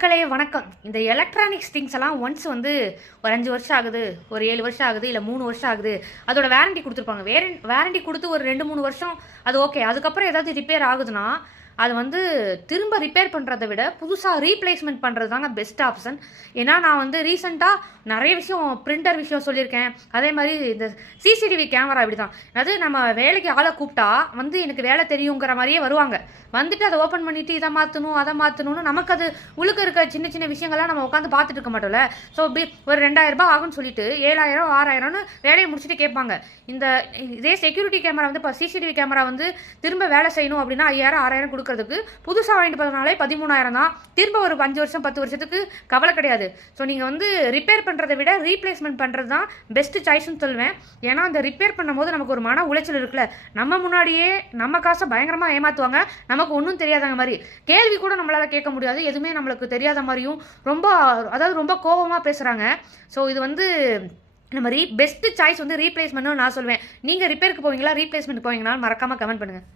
மக்களே வணக்கம். இந்த எலக்ட்ரானிக்ஸ் திங்ஸ் எல்லாம் ஒன்ஸ் வந்து ஒரு அஞ்சு வருஷம் ஆகுது ஒரு ஏழு வருஷம் ஆகுது இல்லை மூணு வருஷம் ஆகுது அதோட வேரண்டி கொடுத்துருப்பாங்க. வேரண்டி கொடுத்து ஒரு ரெண்டு மூணு வருஷம் அது ஓகே அதுக்கப்புறம் ஏதாவது ரிப்பேர் ஆகுதுன்னா அது வந்து திரும்ப ரிப்பேர் பண்ணுறதை விட புதுசாக ரீப்ளேஸ்மெண்ட் பண்ணுறது தாங்க பெஸ்ட் ஆப்ஷன் ஏன்னா நான் வந்து ரீசெண்டாக நிறைய விஷயம் பிரிண்டர் விஷயம் சொல்லியிருக்கேன். அதே மாதிரி இந்த சிசிடிவி கேமரா இப்படி தான் அதாவது நம்ம வேலைக்கு ஆளை கூப்பிட்டா வந்து எனக்கு வேலை தெரியுங்கிற மாதிரியே வருவாங்க. வந்துட்டு அதை ஓப்பன் பண்ணிவிட்டு இதை மாற்றணும் அதை மாற்றணும்னு நமக்கு அது உழுக்க இருக்க சின்ன சின்ன விஷயங்கள்லாம் நம்ம உட்காந்து பார்த்துட்டு இருக்க மாட்டோம்ல. ஸோ ஒரு ரெண்டாயிரம் ரூபாய் ஆகும்னு சொல்லிட்டு ஏழாயிரம் ஆறாயிரம்னு வேலையை முடிச்சுட்டு கேட்பாங்க. இந்த இதே செக்யூரிட்டி கேமரா வந்து இப்போ சிசிடிவி கேமரா வந்து திரும்ப வேலை செய்யணும் அப்படின்னா ஐயாயிரம் ஆறாயிரம் கொடுக்கறதுக்கு புதுசாக வாங்கிட்டு போகிறதுனாலே பதிமூணாயிரம் தான். திரும்ப ஒரு அஞ்சு வருஷம் பத்து வருஷத்துக்கு கவலை கிடையாது. ஸோ நீங்கள் வந்து ரிப்பேர் பண்ணுறதை விட ரீப்ளேஸ்மெண்ட் பண்ணுறது தான் பெஸ்ட்டு சாய்ஸ்னு சொல்லுவேன். ஏன்னா அந்த ரிப்பேர் பண்ணும்போது நமக்கு ஒரு மன உளைச்சல் இருக்குல்ல. நம்ம முன்னாடியே நம்ம காசை பயங்கரமாக ஏமாற்றுவாங்க நமக்கு ஒன்றும் தெரியாதங்க மாதிரி. கேள்வி கூட நம்மளால் கேட்க முடியாது. எதுவுமே நம்மளுக்கு தெரியாத மாதிரியும் ரொம்ப அதாவது ரொம்ப கோபமாக பேசுகிறாங்க ஸோ இது வந்து நம்ம ரீ பெஸ்ட்டு சாய்ஸ் வந்து ரீப்ளேஸ்மெண்ட்னு நான் சொல்வேன் நீங்கள் ரிப்பேருக்கு போவீங்களா? ரீப்ளேஸ்மெண்ட் போவீங்களான்னு மறக்காமல் கமெண்ட் பண்ணுங்கள்